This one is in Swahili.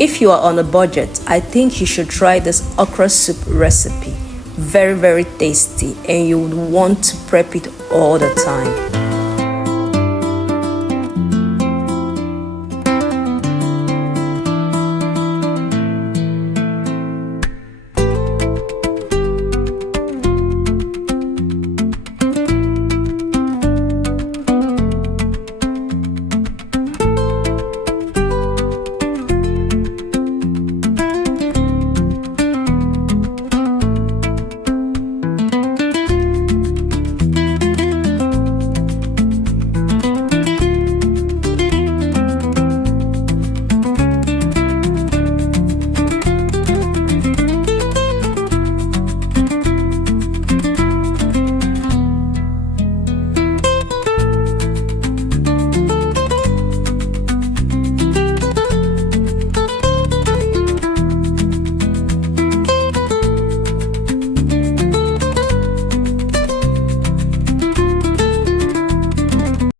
If you are on a budget, I think you should try this okra soup recipe. Very, very tasty, and you would want to prep it all the time.